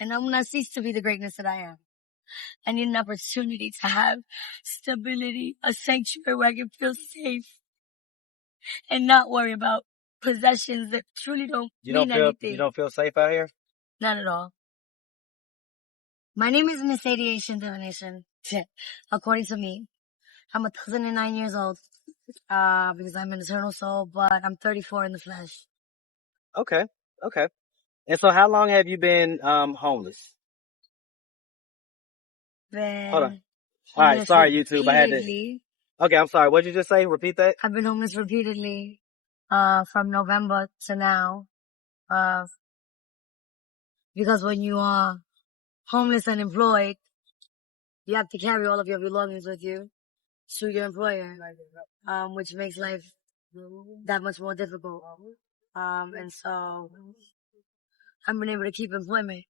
and I will not cease to be the greatness that I am. I need an opportunity to have stability, a sanctuary where I can feel safe and not worry about possessions that truly don't mean anything. You don't feel safe out here? Not at all. My name is Miss ADIATION Divination, according to me. I'm 1,009 years old, because I'm an eternal soul, but I'm 34 in the flesh. Okay. And so how long have you been homeless? Hold on. All right, sorry, YouTube. I had to. Okay, I'm sorry. What did you just say? Repeat that. I've been homeless repeatedly, from November to now, because when you are homeless and employed, you have to carry all of your belongings with you to your employer, which makes life that much more difficult. And so I've been able to keep employment.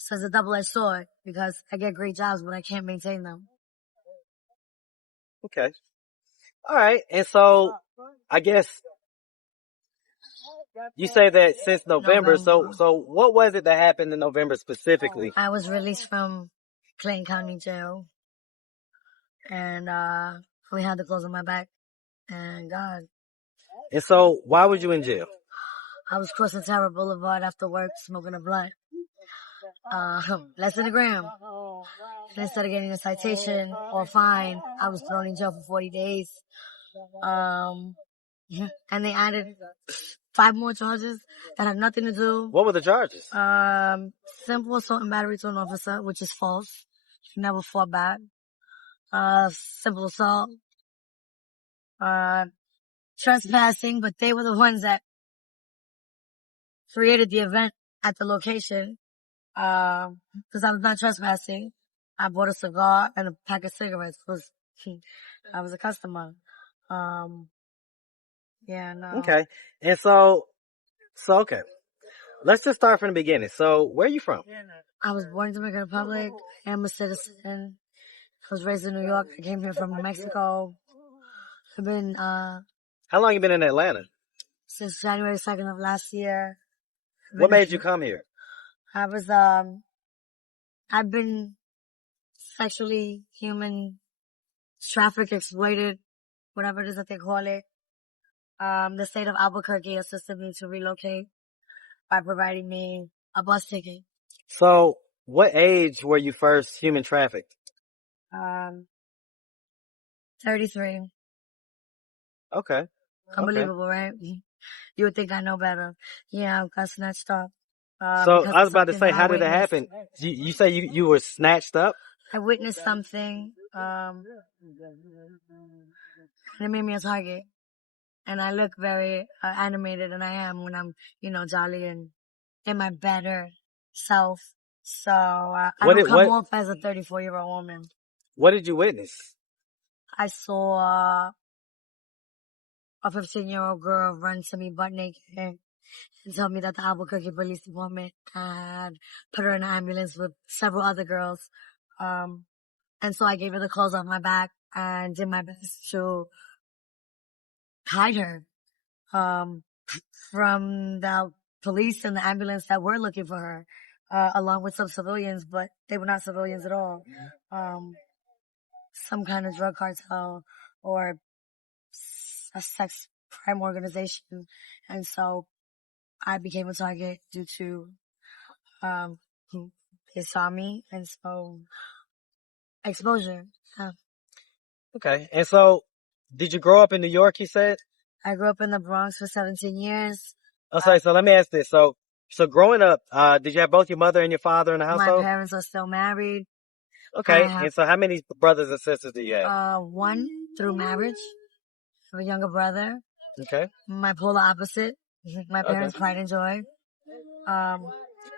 So it's a double-edged sword because I get great jobs, but I can't maintain them. Okay. All right. And so I guess you say that since November. So what was it that happened in November specifically? I was released from Clayton County Jail, and we had the clothes on my back, and God. And so why was you in jail? I was crossing Tower Boulevard after work, smoking a blunt. Less than a gram. And instead of getting a citation or fine, I was thrown in jail for 40 days. And they added 5 more charges that had nothing to do. What were the charges? Simple assault and battery to an officer, which is false. You never fought back. Simple assault. Trespassing, but they were the ones that created the event at the location. Cause I was not trespassing. I bought a cigar and a pack of cigarettes. I was a customer. Yeah, no. Okay. And so okay. Let's just start from the beginning. So where are you from? I was born in the Dominican Republic. I am a citizen. I was raised in New York. I came here from Mexico. I've been, how long you been in Atlanta? Since January 2nd of last year. What made you come here? I've been sexually, human, trafficked, exploited, whatever it is that they call it. The state of Albuquerque assisted me to relocate by providing me a bus ticket. So what age were you first human trafficked? 33. Okay. Unbelievable, right? You would think I know better. Yeah, I got snatched up. So I was about to say, how did it happen? You say you were snatched up? I witnessed something, and it made me a target. And I look very animated, and I am when I'm, jolly and in my better self. So I don't come off as a 34-year-old woman. What did you witness? I saw a 15-year-old girl run to me butt naked and tell me that the Albuquerque Police Department had put her in an ambulance with several other girls. And so I gave her the clothes off my back and did my best to hide her from the police and the ambulance that were looking for her, along with some civilians, but they were not civilians at all. Some kind of drug cartel or a sex crime organization. And so I became a target due to they saw me, and so exposure. Okay. And so did you grow up in New York, you said? I grew up in the Bronx for 17 years. Okay, so let me ask this. So growing up, did you have both your mother and your father in the household? My parents are still married. Okay. And so how many brothers and sisters do you have? One through marriage. I have a younger brother. Okay. My polar opposite. My parents' pride and joy.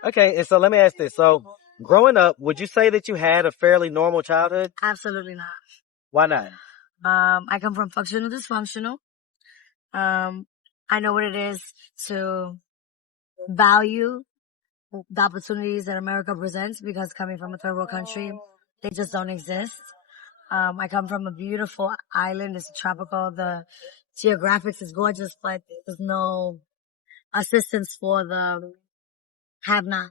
Okay, and so let me ask this. So growing up, would you say that you had a fairly normal childhood? Absolutely not. Why not? I come from functional dysfunctional. I know what it is to value the opportunities that America presents because coming from a third world country, they just don't exist. I come from a beautiful island. It's tropical. The geographics is gorgeous, but there's no assistance for the have-not.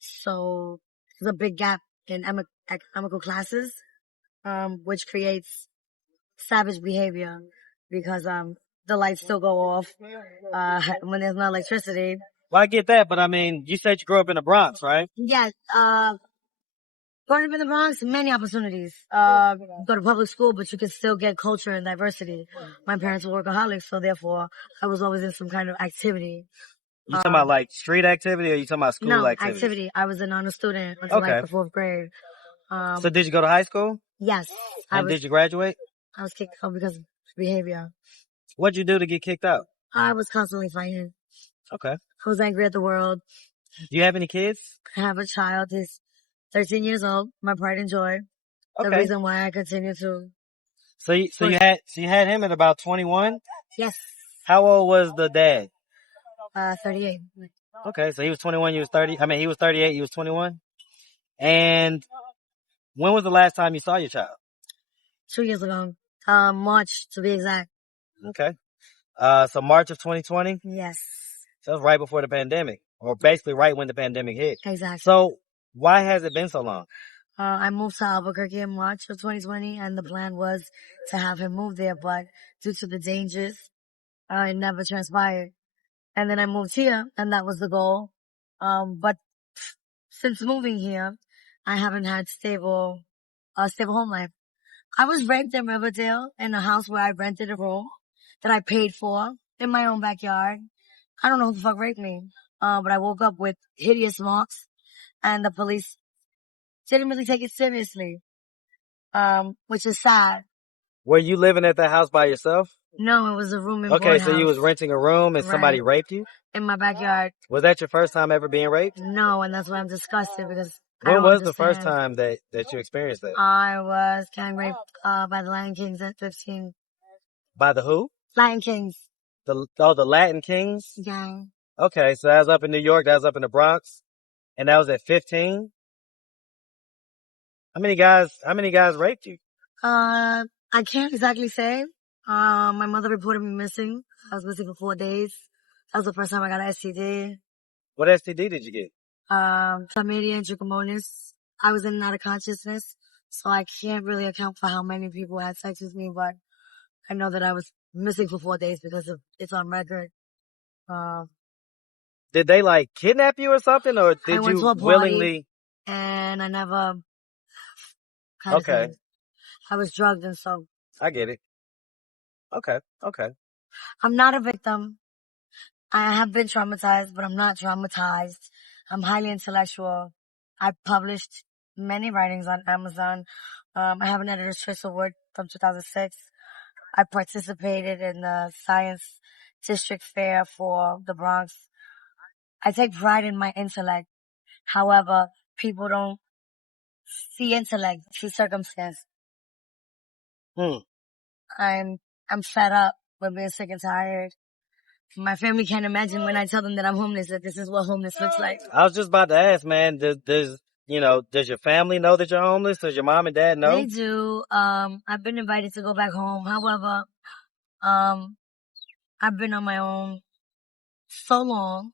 So there's a big gap in economical classes, which creates savage behavior because, the lights still go off, when there's no electricity. Well, I get that, but I mean, you said you grew up in the Bronx, right? Yeah, growing up in the Bronx, many opportunities. Go to public school, but you can still get culture and diversity. My parents were workaholics, so therefore I was always in some kind of activity. You talking about like street activity or you talking about school No, activity? I was an honor student until Okay. like the 4th grade. So did you go to high school? Yes, And did you graduate? I was kicked out because of behavior. What'd you do to get kicked out? I was constantly fighting. Okay. I was angry at the world. Do you have any kids? I have a child. He's 13 years old. My pride and joy. The Okay. reason why I continue to. So you had him at about 21? Yes. How old was the dad? 38. Okay, so he was 21, you was 30. I mean, he was 38, you was 21. And when was the last time you saw your child? 2 years ago. March to be exact. Okay. So March of 2020? Yes. So that was right before the pandemic, or basically right when the pandemic hit. Exactly. So why has it been so long? I moved to Albuquerque in March of 2020, and the plan was to have him move there, but due to the dangers, it never transpired. And then I moved here, and that was the goal. But since moving here, I haven't had stable home life. I was raped in Riverdale in a house where I rented a room that I paid for in my own backyard. I don't know who the fuck raped me. But I woke up with hideous marks, and the police didn't really take it seriously. Which is sad. Were you living at that house by yourself? No, it was a room in Okay, board so you house was renting a room and somebody raped you? in my backyard. Was that your first time ever being raped? No, and that's why I'm disgusted because I When don't was the first understand. time that you experienced that? I was gang raped by the Lion Kings at 15. By the who? Lion Kings The Latin Kings? gang. Okay, so that was up in New York, that was up in the Bronx, and that was at 15? How many guys raped you? I can't exactly say. My mother reported me missing. I was missing for 4 days. That was the first time I got an STD. What STD did you get? Chlamydia and trichomonas. I was in and out of consciousness, so I can't really account for how many people had sex with me, but I know that I was missing for 4 days because it's on record. Did they like kidnap you or something, or I did went to you a party willingly? and I never had Okay, sex. I was drugged and so. I get it. Okay. I'm not a victim. I have been traumatized, but I'm not traumatized. I'm highly intellectual. I published many writings on Amazon. I have an editor's choice award from 2006. I participated in the science district fair for the Bronx. I take pride in my intellect. However, people don't see intellect, see circumstance. I'm fed up with being sick and tired. My family can't imagine when I tell them that I'm homeless, that this is what homeless looks like. I was just about to ask, man, does your family know that you're homeless? Does your mom and dad know? They do. I've been invited to go back home. However, I've been on my own so long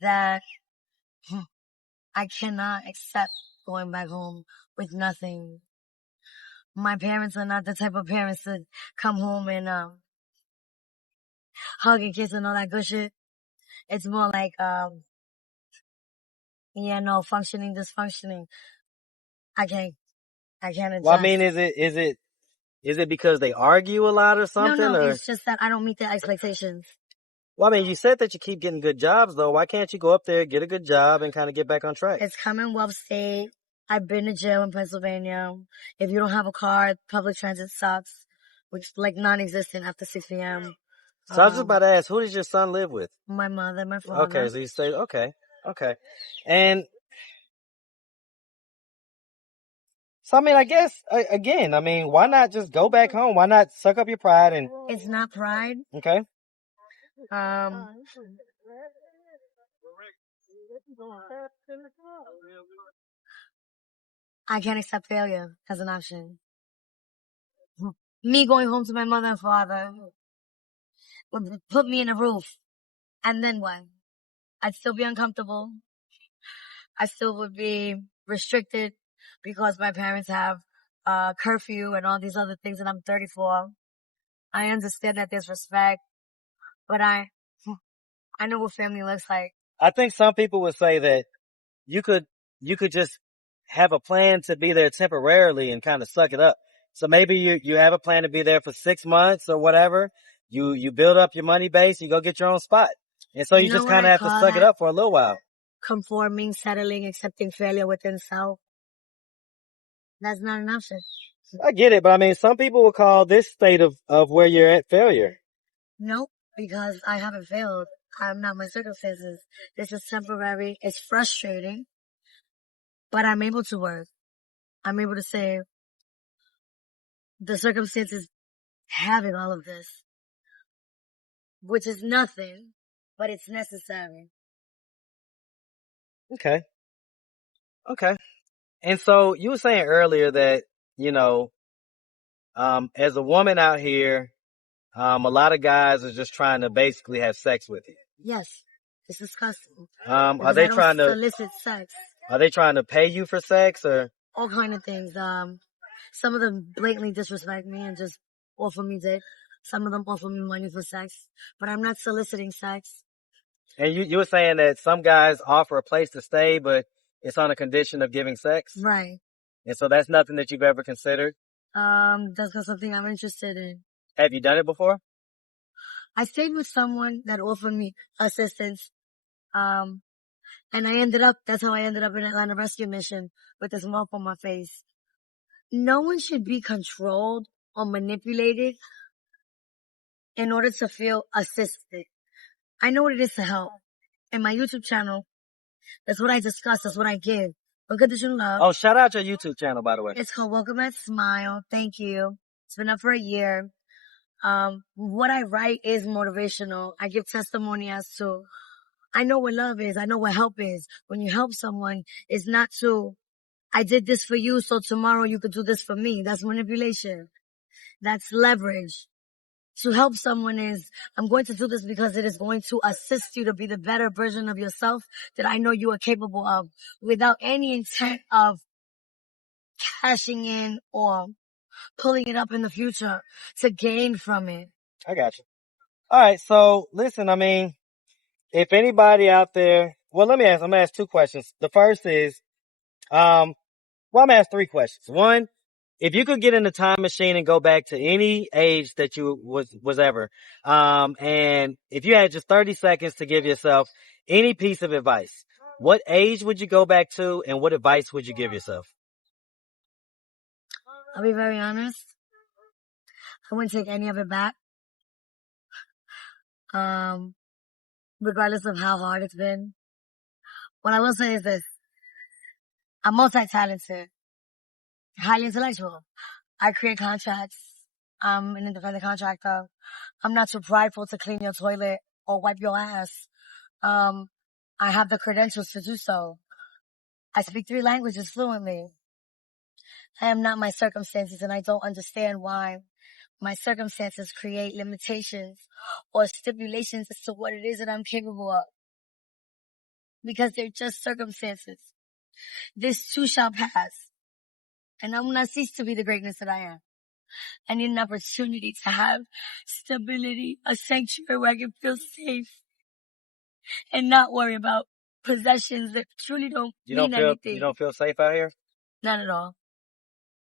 that I cannot accept going back home with nothing. My parents are not the type of parents that come home and hug and kiss and all that good shit. It's more like functioning, dysfunctioning. I can't adjust. Well, I mean, is it because they argue a lot or something? No, or? it's just that I don't meet their expectations. Well, I mean, you said that you keep getting good jobs, though. Why can't you go up there, get a good job, and kind of get back on track? It's Commonwealth State. I've been to jail in Pennsylvania. If you don't have a car, public transit sucks, which is like non-existent after 6 p.m. So I was just about to ask, who does your son live with? My mother, my father. Okay, so you say, okay. And so, I mean, I guess, again, I mean, why not just go back home? Why not suck up your pride and... It's not pride. Okay. I can't accept failure as an option. Me going home to my mother and father would put me in a roof. And then what? I'd still be uncomfortable. I still would be restricted because my parents have curfew and all these other things, and I'm 34. I understand that there's respect, but I know what family looks like. I think some people would say that you could just have a plan to be there temporarily and kind of suck it up. So maybe you have a plan to be there for 6 months or whatever. You build up your money base, you go get your own spot. And so you know just what kind of I have to call suck it that? up for a little while. Conforming, settling, accepting failure within self. That's not an option. I get it, but I mean, some people will call this state of where you're at failure. Nope, because I haven't failed. I'm not my circumstances. This is temporary. It's frustrating, but I'm able to work. I'm able to say the circumstances having all of this, which is nothing, but it's necessary. Okay. And so you were saying earlier that, as a woman out here, a lot of guys are just trying to basically have sex with you. Yes, it's disgusting. Are Because they I don't trying to solicit sex. Are they trying to pay you for sex or? All kind of things. Some of them blatantly disrespect me and just offer me dick. Some of them offer me money for sex, but I'm not soliciting sex. And you were saying that some guys offer a place to stay, but it's on a condition of giving sex? Right. And so that's nothing that you've ever considered? That's not something I'm interested in. Have you done it before? I stayed with someone that offered me assistance. And that's how I ended up in Atlanta Rescue Mission with this mark on my face. No one should be controlled or manipulated in order to feel assisted. I know what it is to help. In my YouTube channel, that's what I discuss. That's what I give. Unconditional love. Oh, shout out your YouTube channel, by the way. It's called Welcome at Smile. Thank you. It's been up for a year. What I write is motivational. I give testimony as to, I know what love is. I know what help is. When you help someone, it's not to, I did this for you, so tomorrow you could do this for me. That's manipulation. That's leverage. To help someone is, I'm going to do this because it is going to assist you to be the better version of yourself that I know you are capable of, without any intent of cashing in or pulling it up in the future to gain from it. I got you. All right. So listen, I mean, if anybody out there, well, I'm going to ask 2 questions. The first is, I'm going to ask 3 questions. One, if you could get in a time machine and go back to any age that you was ever, and if you had just 30 seconds to give yourself any piece of advice, what age would you go back to and what advice would you give yourself? I'll be very honest. I wouldn't take any of it back. Regardless of how hard it's been. What I will say is this. I'm multi-talented. Highly intellectual. I create contracts. I'm an independent contractor. I'm not too prideful to clean your toilet or wipe your ass. I have the credentials to do so. I speak 3 languages fluently. I am not my circumstances, and I don't understand why my circumstances create limitations or stipulations as to what it is that I'm capable of. Because they're just circumstances. This too shall pass. And I will not cease to be the greatness that I am. I need an opportunity to have stability, a sanctuary where I can feel safe and not worry about possessions that truly don't mean anything. You don't feel safe out here? Not at all.